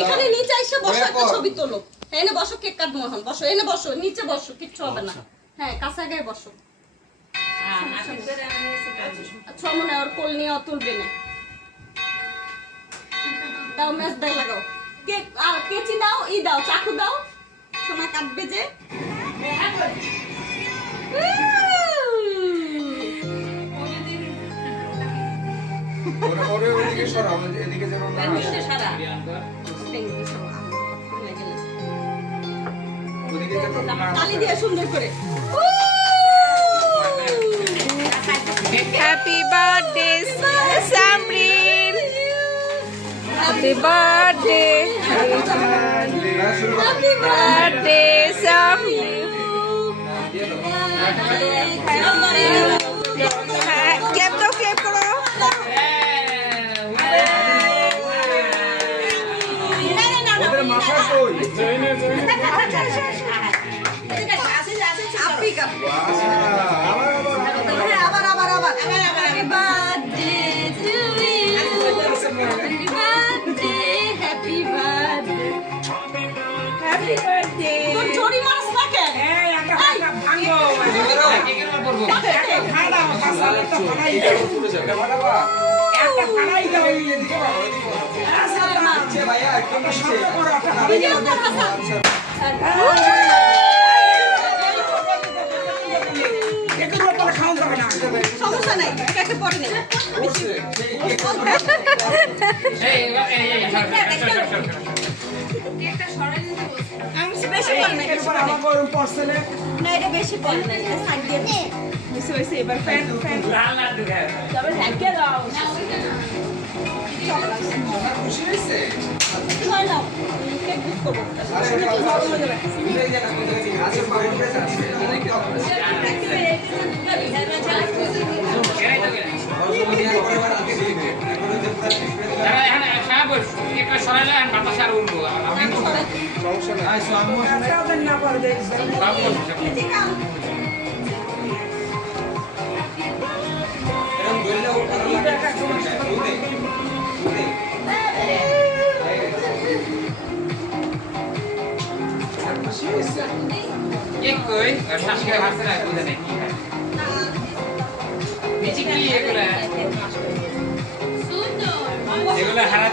এখানে নিচে এসে বসো, একটা ছবি তোলো। এনে বসো, কেক কাটবো এখন। বসো, এনে বসো, নিচে বসো, কিচ্ছু হবে না। হ্যাঁ, কাছে গায়ে বসো। আচ্ছা, মনে ওর কোল নিয়ে তুলবে না। দাও, ম্যাচ দাও, লাগাও। কেক আর কেচি দাও, দাও, চাকু দাও। সোনা কাটবে যে। ওদিকে সরাও, এদিকে যেন না আসে। তালি দিয়ে সুন্দর করে। Happy birthday Samrin, happy birthday, happy birthday Samrin. Clap দাও, ক্লেপ করো। ওদের মাথা কই? আপনি কাটবে। আবার আবার। Happy birthday to you. Happy birthday, happy birthday. Happy birthday. তোর জড়ি মারছ না কেন? সমস্যা নাই, কেটে পড়ে নেই। বেশি পড়ে নাই, না এটা বেশি পড়ে নাই, এটা সাইড দিয়ে দে। এবার ফ্যান তবে ঢাকিয়ে দাও। খুশি হয়েছে? ছয় নাও, কেক বুক করবো। এগুলো হারা